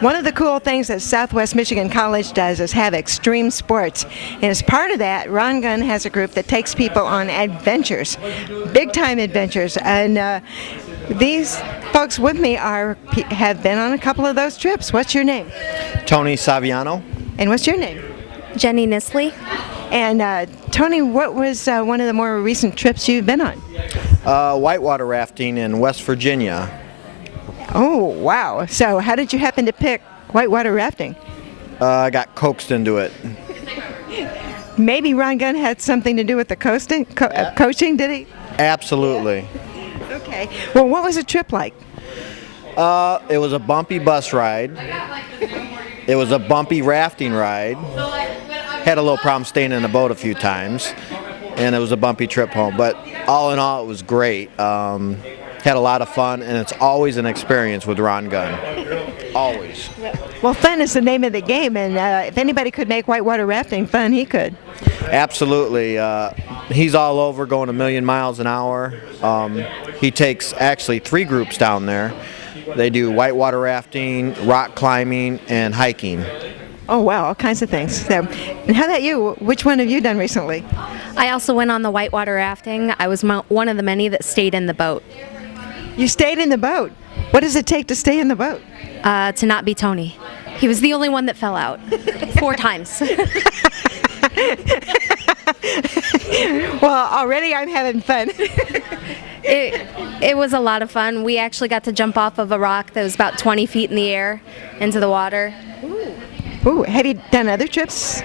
One of the cool things that Southwest Michigan College does is have extreme sports. And as part of that, Ron Gunn has a group that takes people on adventures, big-time adventures. And these folks with me have been on a couple of those trips. What's your name? Tony Saviano. And what's your name? Jenny Nisley. And Tony, what was one of the more recent trips you've been on? Whitewater rafting in West Virginia. Oh, wow. So how did you happen to pick whitewater rafting? I got coaxed into it. Maybe Ron Gunn had something to do with the coaching, did he? Absolutely. Okay. Well, what was the trip like? It was a bumpy bus ride. It was a bumpy rafting ride. Had a little problem staying in the boat a few times. And it was a bumpy trip home. But all in all, it was great. Had a lot of fun, and it's always an experience with Ron Gunn. Always. Well, fun is the name of the game, and if anybody could make whitewater rafting fun, he could. Absolutely. He's all over going a million miles an hour. He takes actually 3 groups down there. They do whitewater rafting, rock climbing, and hiking. Oh, wow, all kinds of things. So, and how about you? Which one have you done recently? I also went on the whitewater rafting. I was one of the many that stayed in the boat. You stayed in the boat. What does it take to stay in the boat? To not be Tony. He was the only one that fell out 4 times. Well, already I'm having fun. It was a lot of fun. We actually got to jump off of a rock that was about 20 feet in the air into the water. Ooh, have you done other trips?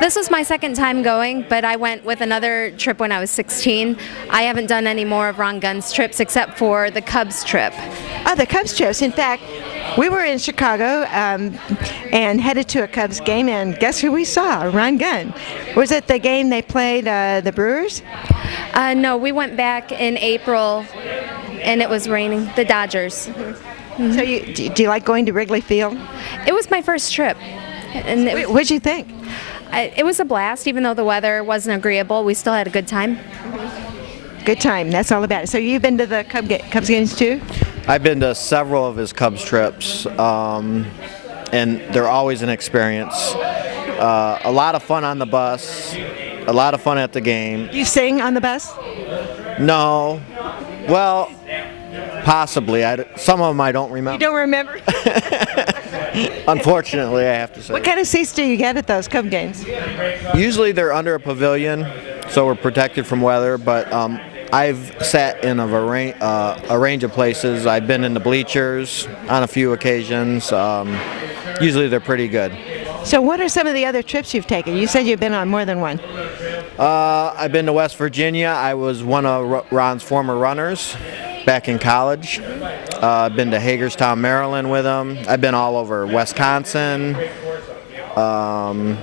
This was my second time going, but I went with another trip when I was 16. I haven't done any more of Ron Gunn's trips except for the Cubs trip. Oh, the Cubs trips. In fact, we were in Chicago and headed to a Cubs game, and guess who we saw? Ron Gunn. Was it the game they played the Brewers? No, we went back in April, and it was raining. The Dodgers. Mm-hmm. So do you like going to Wrigley Field? It was my first trip. And what'd you think? It was a blast, even though the weather wasn't agreeable. We still had a good time. Good time. That's all about it. So you've been to the Cubs games too? I've been to several of his Cubs trips, and they're always an experience. A lot of fun on the bus, a lot of fun at the game. Do you sing on the bus? No. Well, possibly. Some of them I don't remember. You don't remember? Unfortunately, I have to say. What kind of seats do you get at those Cub games? Usually they're under a pavilion, so we're protected from weather, but I've sat in a range of places. I've been in the bleachers on a few occasions. Usually they're pretty good. So what are some of the other trips you've taken? You said you've been on more than one. I've been to West Virginia. I was one of Ron's former runners back in college. I've been to Hagerstown, Maryland with him. I've been all over Wisconsin. Trying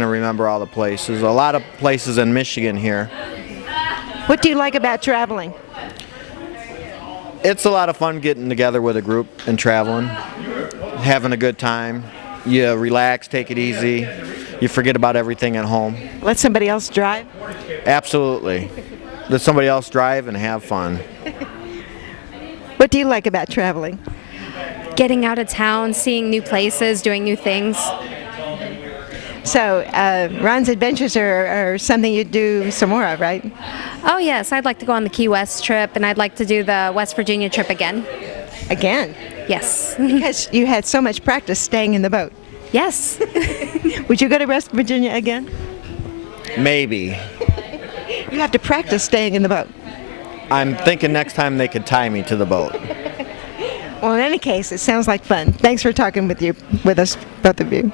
to remember all the places. A lot of places in Michigan here. What do you like about traveling? It's a lot of fun getting together with a group and traveling, having a good time. You relax, take it easy. You forget about everything at home. Let somebody else drive? Absolutely. Let somebody else drive and have fun. What do you like about traveling? Getting out of town, seeing new places, doing new things. So Ron's adventures are something you do some more of, right? Oh yes, I'd like to go on the Key West trip, and I'd like to do the West Virginia trip again. Again? Yes. Because you had so much practice staying in the boat. Yes. Would you go to West Virginia again? Maybe. You have to practice staying in the boat. I'm thinking next time they could tie me to the boat. Well, in any case, it sounds like fun. Thanks for talking with us, both of you.